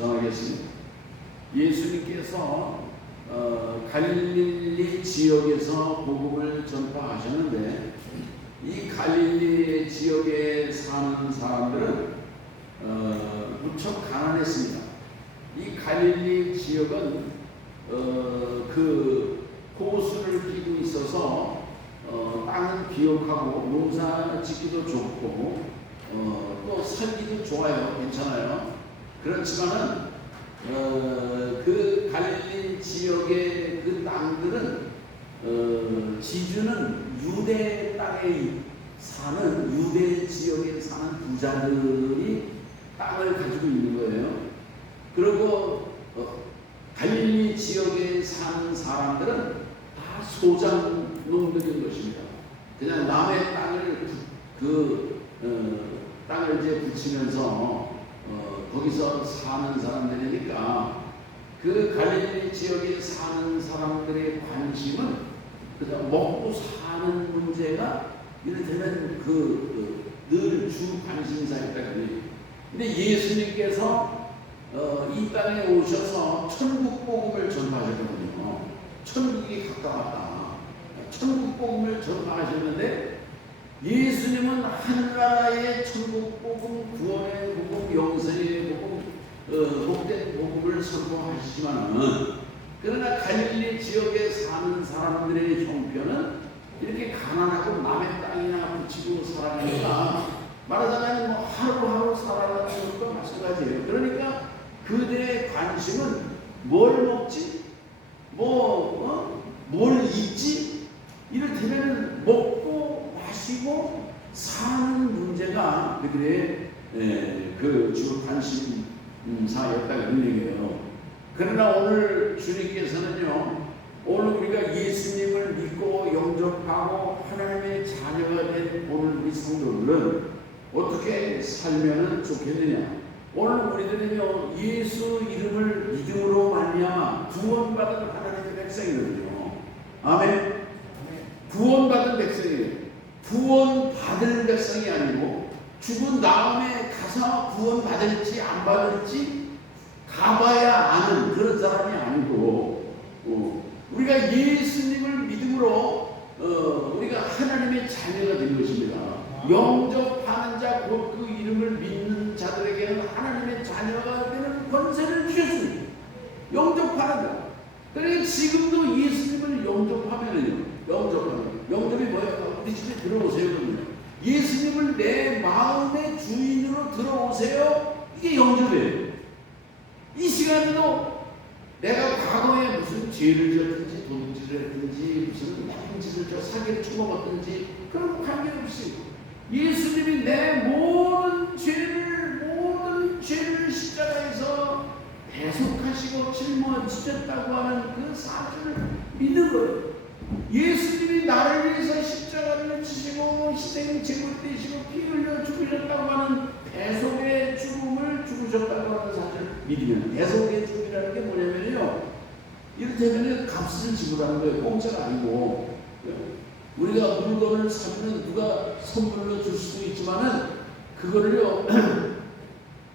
전하겠습니다. 예수님께서 갈릴리 지역에서 복음을 전파하셨는데, 이 갈릴리 지역에 사는 사람들은 무척 가난했습니다. 이 갈릴리 지역은 그 호수를 끼고 있어서 땅은 비옥하고 농사 짓기도 좋고 또 살기도 좋아요. 괜찮아요. 그렇지만은 그 갈릴리 지역의 그 땅들은 지주는 유대 땅에 사는, 유대 지역에 사는 부자들이 땅을 가지고 있는 거예요. 그리고 갈릴리 지역에 사는 사람들은 다 소작농들인 것입니다. 그냥 남의 땅을 땅을 이제 붙이면서 거기서 사는 사람들이니까 그 갈릴리 지역에 사는 사람들의 관심은 그냥 먹고 사는 문제가 이를테면 늘 주 관심사였다. 근데 예수님께서 이 땅에 오셔서 천국 복음을 전파하셨거든요. 천국이 가까웠다. 천국 복음을 전파하셨는데, 예수님은 하늘나라의 천국 복음, 구원의 복음, 영생의 복음, 복된 복음을 선포하시지만은, 그러나 갈릴리 지역에 사는 사람들의 형편은 이렇게 가난하고 남의 땅이나 붙이고 살아가니까, 말하자면 하루하루 살아가는 것과 마찬가지예요. 그러니까 그들의 관심은 뭘 먹지? 뭘 입지? 이를테면 먹고 마시고 사는 문제가 그들의 그 주 관심사였다, 그런 얘기예요. 그러나 오늘 주님께서는요, 오늘 우리가 예수님을 믿고 영접하고 하나님의 자녀가 된 오늘 우리 성도들은 어떻게 살면 좋겠느냐? 오늘 우리들은요, 예수 이름을 믿음으로 말미암아 구원받은 하나님의 백성이거든요. 아멘. 구원받은 백성이에요. 구원받을 백성이 아니고 죽은 다음에 가서 구원받을지 안 받을지 가봐야 아는 그런 사람이 아니고, 우리가 예수님을 믿음으로 우리가 하나님의 자녀가 된 것입니다. 영접하는 자, 곧 그 이름을 믿는 자들에게는 하나님의 자녀가 되는 권세를 주셨습니다. 영접하는 자. 그러니까 지금도 예수님을 영접하면은요, 영접이 뭐예요? 우리 집에 들어오세요. 예수님을 내 마음의 주인으로 들어오세요. 이게 영접이에요. 이 시간에도 내가 과거에 무슨 죄를 지었든지 도둑질을 했든지 무슨 나쁜 짓을 사기를 쳐먹었든지 그런 거 관계없이 예수님이 내 모든 죄를 십자가에서 대속하시고 짊어지셨다고 하는 그 사실을 믿는 거예요. 예수님이 나를 위해서 십자가를 지시고 희생 제물되시고 피 흘려 죽으셨다고 하는 대속의 죽음을 죽으셨다고 하는 사실을 믿으면, 대속의 죽음이라는 게 뭐냐면요, 이를테면 값을 지불하는 거예요. 공짜가 아니고. 우리가 물건을 사면 누가 선물로 줄 수도 있지만은 그거를요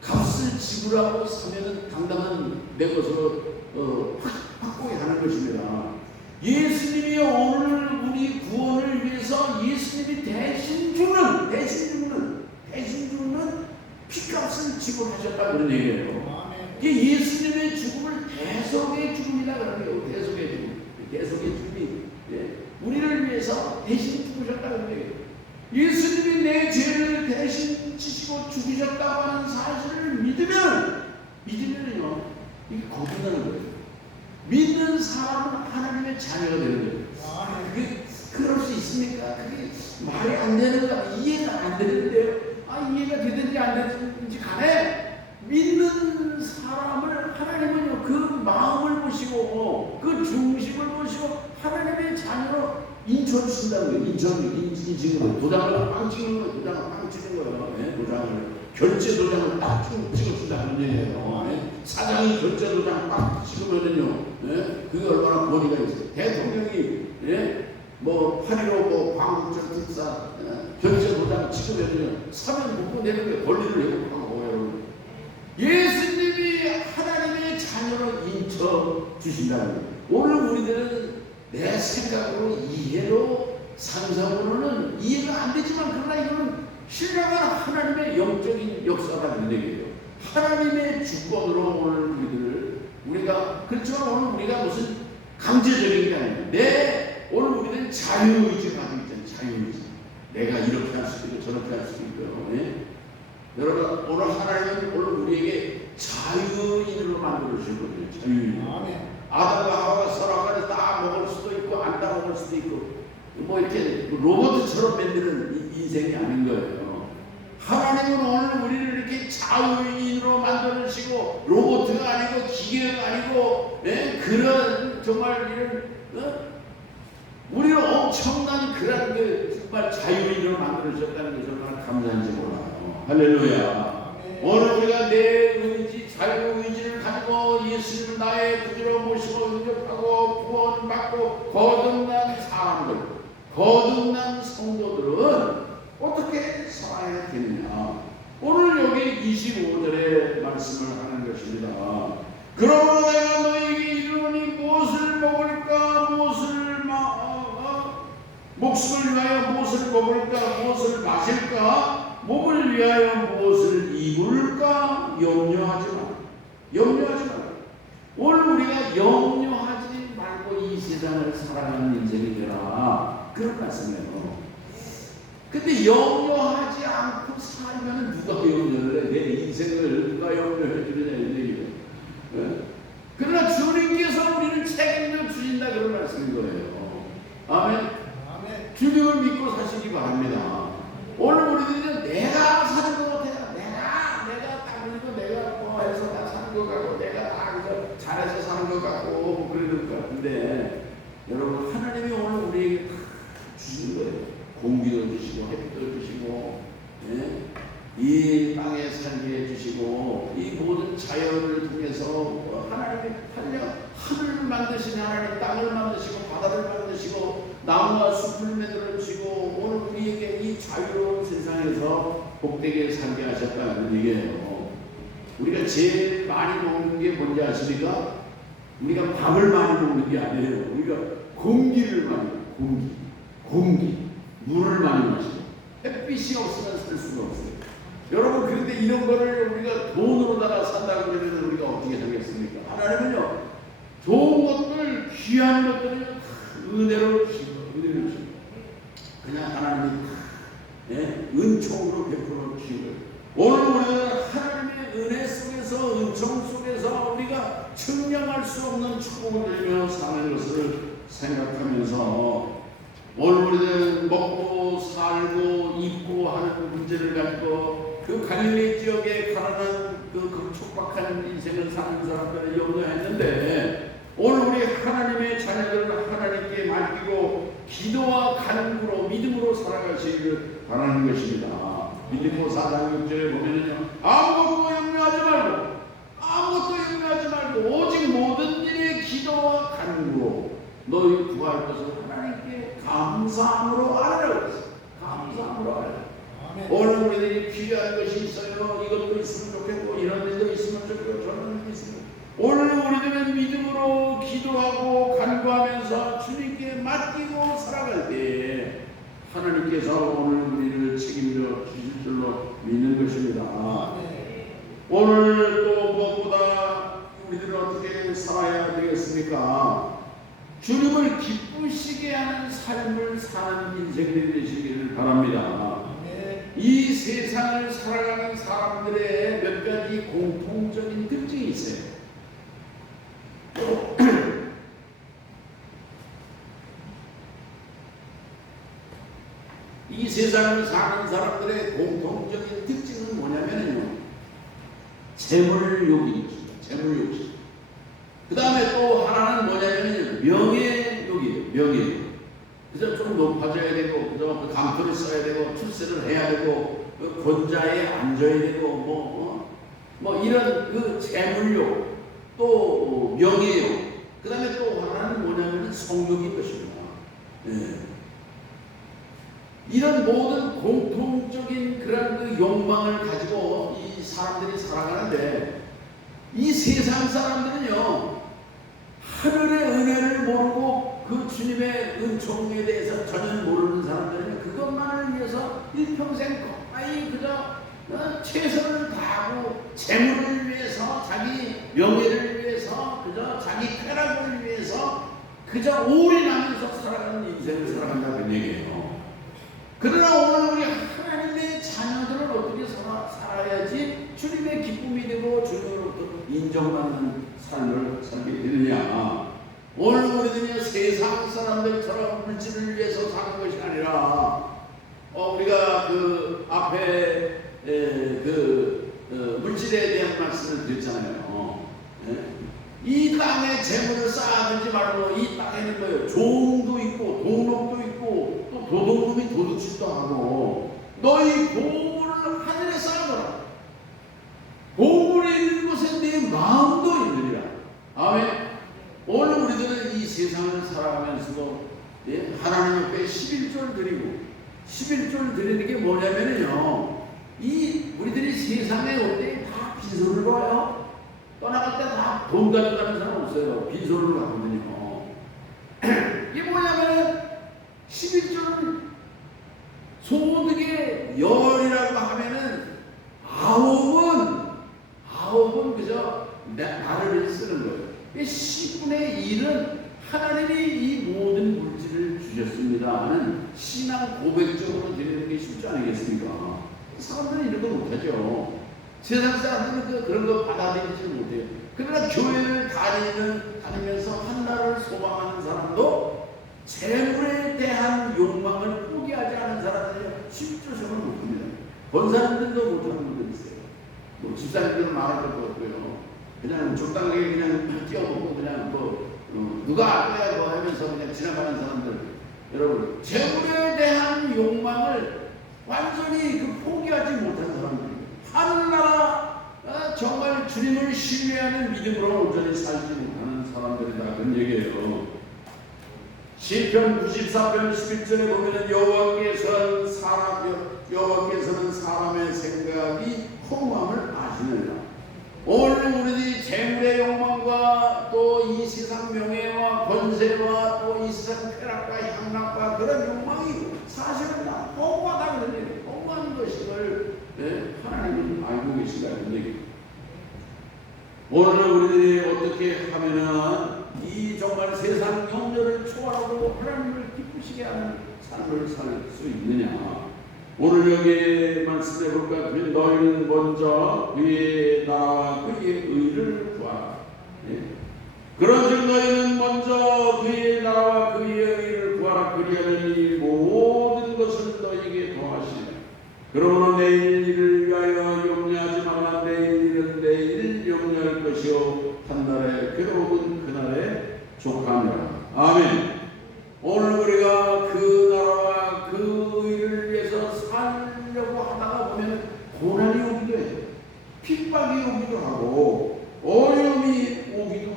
값을 지불하고 사면은 당당한 내 것으로 확보해 하는 것입니다. 예수님이 오늘 우리 구원을 위해서 예수님이 대신 죽는 피값을 지불하셨다, 그런 얘기예요. 이게 예수님의 죽음을 대속의 죽음이라 그러는 거예요. 대속의 죽음이 우리를 위해서 대신 죽으셨다, 그런 얘기예요. 예수님이 내 죄를 대신 지시고 죽으셨다고 하는 사실을 믿으면요, 이게 거듭나는 거예요. 믿는 사람은 하나님의 자녀가 되는 거예요. 그게 그럴 수 있습니까? 그게 말이 안 되는 거, 이해가 안 되는데요. 이해가 되든지 안 되든지 간에 믿는 사람을 하나님은요, 그 마음을 보시고 그 중심을 보시고 하나님의 자녀로 인쳐주신다는 거예요. 인증으로 도장을 빵 찍는 거예요. 도장을 결제 도장을 딱 찍어준다는 얘기예요. 사장이 결제 도장 딱 찍으면은요, 그게 얼마나 권위가 있어요. 대통령이 8.15 광복절 특사 결제 도장 찍으면은요, 사면 못 내는 거예요. 권리를 회복하고. 예수님이 주신다는 오늘 우리들은 내 생각으로 이해로 상상으로는 이해가 안 되지만 그러나 이거는 신령한 하나님의 영적인 역사가 되는 얘기예요. 하나님의 주권으로 오늘 우리가 그렇지만 오늘 우리가 무슨 강제적인 게 아니에요. 오늘 우리는 자유의지를 가지고 있잖아요. 자유의지. 내가 이렇게 할 수도 있고 저렇게 할 수도 있고요. 네? 여러분 오늘 하나님은 오늘 우리에게 자유인으로 만들어 주셨거든요. 자유인. 아담과 하와가 서로 간에 딱 먹을 수도 있고 안 다 먹을 수도 있고 뭐 이렇게 로봇처럼 만드는 인생이 아닌 거예요. 하나님은 오늘 우리를 이렇게 자유인으로 만들어주시고 로봇가 아니고 기계가 아니고 그런 정말 이런 우리를 엄청난 그런 정말 자유인으로 만들어주셨다는 게 정말 감사한지 몰라요. 할렐루야. 오늘 우리가 내 의지, 자유의지를 가지고 예수님을 나의 구주로 모시고 응접하고 구원받고 거듭난 사람들, 거듭난 성도들은 어떻게 살아야 되느냐. 오늘 여기 25절의 말씀을 하는 것입니다. 그러므로 내가 너희에게 이르노니 무엇을 먹을까, 목숨을 위하여 무엇을 먹을까, 무엇을 마실까, 몸을 위하여 무엇을 입을까 염려하지 마라. 염려하지 마라. 오늘 우리가 염려하지 말고 이 세상을 살아가는 인생이 되라. 그런 말씀이에요. 근데 염려하지 않고 살면 누가 염려를 해? 내 인생을 누가 염려해 주느냐 이 얘기예요. 그러나 주님께서 우리를 책임져 주신다 그런 말씀인 거예요. 아멘. 주님을 믿고 사시기 바랍니다. 오늘 우리들은 내가 사는 것 같아요. 내가 딱 그리고 내가 뭐 해서 다 사는 것 같고 내가 그래서 잘해서 사는 것 같고 뭐 그럴 것 같은데 여러분 하나님이 오늘 우리에게 주신 거예요. 공기도 주시고 햇빛도 주시고 이 땅에 살게 해주시고 이 모든 자연을 통해서 하나님이 하늘을 만드신 하나님, 땅을 만드시고 바다를 만드시고 나무와 숲을 만들어주시고 오늘 우리에게 이 자유로운 세상에서 복되게 살게 하셨다는 얘기예요. 우리가 제일 많이 먹는 게 뭔지 아십니까? 우리가 밥을 많이 먹는 게 아니에요. 우리가 공기를 많이 먹어요. 공기, 물을 많이 마시고 햇빛이 없으면 살 수가 없어요. 여러분 그런데 이런 거를 우리가 돈으로다가 산다고 그러면 우리가 어떻게 하겠습니까? 하나님은요 좋은 것들, 귀한 것들을 은혜로 주시고 그냥 하나님이 은총으로 베풀어 주시고 오늘 우리는 하나님의 은혜 속에서 은총 속에서 우리가 측량할 수 없는 축복을 누리며 사는 것을 생각하면서 오늘 우리는 먹고 살고 입고 하는 문제를 가지고 그 갈릴리 지역에 가난한 그 촉박한 인생을 사는 사람들을 염려했는데 오늘 우리 하나님의 자녀들을 하나님께 맡기고 기도와 간구로 믿음으로 살아가시기를 바라는 것입니다. 빌립보 4장 6절에 보면은요 아무것도 염려하지 말고 오직 모든 일에 기도와 간구로 너희 구할 것을 하나님께 감사함으로 알아라고 했어요. 감사함으로 알아라. 오늘 우리들이 필요한 것이 있어요. 이것도 있으면 좋겠고 이런 일도 있으면 좋겠고 저런 일도 있으면 오늘 우리들은 믿음으로 기도하고 간구하면서 주님께 맡기고 살아갈 때 하나님께서 오늘 우리를 책임져 주실 줄로 믿는 것입니다. 오늘 또 무엇보다 우리들은 어떻게 살아야 되겠습니까? 주님을 기쁘시게 하는 삶을 사는 인생이 되시기를 바랍니다. 이 세상을 살아가는 사람들의 몇 가지 공통적인 특징이 있어요. 이 세상을 사는 사람들의 공통적인 특징은 뭐냐면요 재물욕이 있습니다. 재물욕이. 그 다음에 또 하나는 뭐냐면 명예욕이에요. 명예욕. 그래서 좀 높아져야 되고, 그래서 감투를 써야 되고, 출세를 해야 되고, 권좌에 앉아야 되고, 뭐 이런 그 재물욕, 또 명예욕. 그 다음에 또 하나는 뭐냐면 성욕인 것입니다. 이런 모든 공통적인 그런 그 욕망을 가지고 이 사람들이 살아가는데 이 세상 사람들은요 하늘의 은혜를 모르고 그 주님의 은총에 대해서 전혀 모르는 사람들은 그것만을 위해서 일평생 거의 그저 최선을 다하고 재물을 위해서, 자기 명예를 위해서, 그저 자기 쾌락을 위해서 그저 올인하면서 살아가는 인생을 살아간다는 얘기예요. 그러나 오늘 우리 하나님의 자녀들은 어떻게 살아야지 주님의 기쁨이 되고 주님으로부터 인정받는 삶을 살게 되느냐. 오늘 우리들이 세상 사람들처럼 물질을 위해서 사는 것이 아니라 우리가 그 앞에 물질에 대한 말씀을 드렸잖아요. 이 땅에 재물을 쌓아두지 말고 이 땅에는 뭐예요? 종도 있고 동록도 있고 또 도둑놈이 도둑질도 하고 너희 보물을 하늘에 쌓아둬라. 보물이 있는 곳에 내 마음도 있느니라. 아멘. 오늘 우리들은 이 세상을 살아가면서도 하나님 앞에 11조를 드리고 11조를 드리는 게 뭐냐면요, 이 우리들이 세상에 올 때 다 빈손을 봐요. 떠나갈 때 다 돈 가져가는 사람 없어요. 빈손으로 가거든요. 이게 뭐냐면 11조는 소득의 열이라고 하면은 아홉은 그저 나를 쓰는 거예요. 10분의 1은 하나님이 이 모든 물질을 주셨습니다 하는 신앙 고백적으로 드리는 게 쉽지 않겠습니까? 사람들은 이런 거 못하죠. 세상 사람들은 그런 거 받아들이지 못해요. 그러나 교회를 다니면서 한나라를 소망하는 사람도 재물에 대한 욕망을 포기하지 않은 사람들이 10조씩은 못합니다. 본 사람들도 못하는 분들 있어요. 뭐 집사님들은 말할 것도 없고요. 그냥 적당하게 그냥 뛰어먹고 그냥 누가 알 거야 뭐 하면서 그냥 지나가는 사람들. 여러분, 재물에 대한 욕망을 완전히 포기하지 못한 사람들, 하늘나라 정말 주님을 신뢰하는 믿음으로 온전히 살지 못하는 사람들이다, 그런 얘기예요. 시편 94편 11절에 보면은 여호와께서는 사람의 생각이 허무함을 아시느니라. 오늘 우리들이 재물의 욕망과 또 이 세상 명예와 권세와 또 이 세상 쾌락과 향락과 그런 욕망이 사실은 다 허무하다 그런 얘기예요. 허무한 것임을 하나님은 알고 계신다는 얘기입니다. 오늘 우리들이 어떻게 하면은 이 정말 세상 영역을 초월하고 하나님을 기쁘시게 하는 삶을 살 수 있느냐. 오늘 여기 말씀해 볼까 하면 너희는 먼저 그의 나라와 그의 의를 구하라. 그런즉 너희는 먼저 그의 나라와 그의 의를 구하라. 그리하면 이 모든 것을 너희에게 더하시리라. 그러므로 내일 일을 위하여 염려하지 말라. 내일 일은 내일 염려할 것이요 한날의 괴로움은 그날에 족하니라. 아멘. 오늘 우리가 그 나라와 그 의를 위해서 살려고 하다가 보면 고난이 오기도 해요. 핍박이 오기도 하고 어려움이 오기도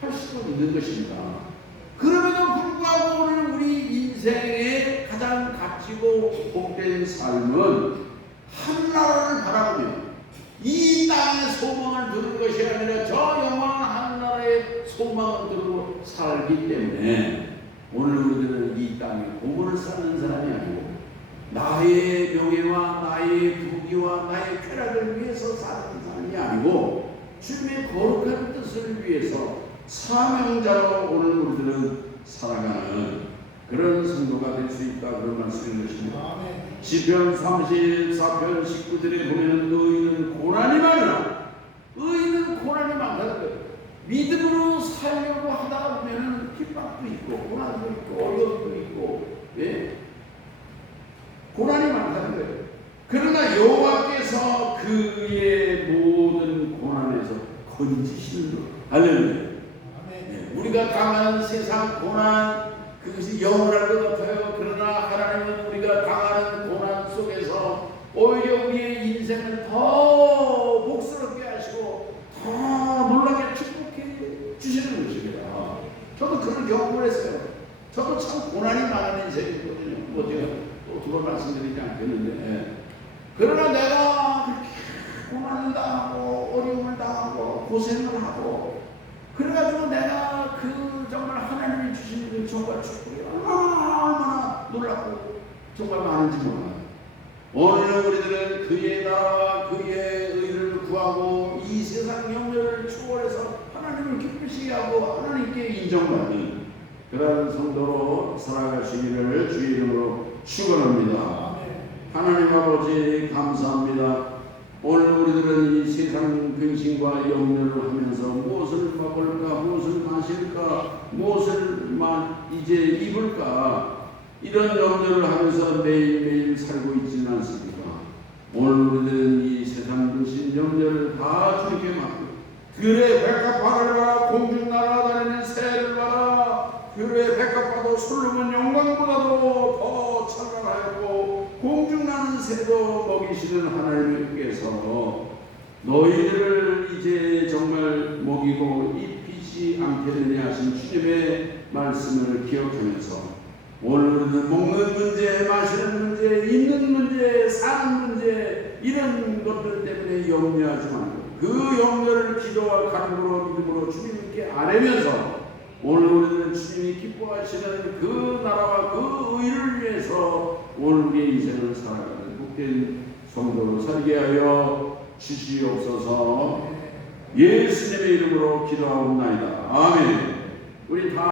할 수도 있는 것입니다. 그럼에도 불구하고 오늘 우리 인생의 가장 값지고 복된 삶은 한나라를 바라보며 이 땅의 소망을 두는 것이 아니라 저 영원한 한나라의 소망을 두고 살기 때문에 오늘 우리들은 이 땅에 공부를 쌓는 사람이 아니고 나의 명예와 나의 부귀와 나의 쾌락을 위해서 사는 사람이 아니고 주님의 거룩한 뜻을 위해서 사명자로 오늘 우리들은 살아가는 그런 성도가 될 수 있다, 그런 말씀인 것입니다. 시편 34편 19절에 보면 의인은 고난이 많으나, 의인은 고난이 많다는 거예요. 믿음으로 살려고 하다 보면 핍박도 있고 고난도 있고 어려움도 있고 고난이 많다는 거예요. 그러나 여호와께서 그의 모든 고난에서 건지시는 것. 할렐루야. 우리가 당하는 세상 고난 그것이 영원할 것 같아요. 그러나 하나님은 우리가 당하는 고난 속에서 오히려 우리의 인생을 더 복스럽게 하시고 더 놀라게 축복해 주시는 것입니다. 저도 그런 경험을 했어요. 저도 참 고난이 많은 인생이거든요. 뭐 제가 또 두 번 말씀드리지 않겠는데, 그러나 내가 그렇게 고난을 당하고 어려움을 당하고 고생을 하고 그래가지고 내가 그 정말 하나님이 주신 그 정말 축복이 얼마나 놀랍고 정말 많은지 몰라요. 오늘 우리들은 그의 나라와 그의 의를 구하고 이 세상 영역을 초월해서 하나님을 기쁘시게 하고 하나님께 인정받는 그런 성도로 살아가시기를 주의 이름으로 축원합니다. 하나님 아버지 감사합니다. 오늘 우리들은 이 세상 근심과 염려를 하면서 무엇을 먹을까, 무엇을 마실까, 무엇을 이제 입을까 이런 염려를 하면서 매일매일 살고 있지는 않습니까? 오늘 우리들은 이 세상 근심 염려를 다 주님께 맡고 들의 백합화를 봐라, 공중 날아다니는 새를 봐라. 들의 백합화도 솔로몬 영광보다도 더 찬란하였고 공중 나는 새도 먹이시는 하나님께서 너희들을 이제 정말 먹이고 입히지 않게 되냐 하신 주님의 말씀을 기억하면서 오늘 우리는 먹는 문제, 마시는 문제, 입는 문제, 사는 문제 이런 것들 때문에 염려하지 말고 그 염려를 기도와 간구로 믿음으로 주님께 아뢰면서 오늘 우리는 주님이 기뻐하시는 그 나라와 그 의를 위해서 오늘 우리의 인생을 살아가는 복된 성도로 살게 하여 주시옵소서. 예수님의 이름으로 기도하옵나이다. 아멘. 우리 다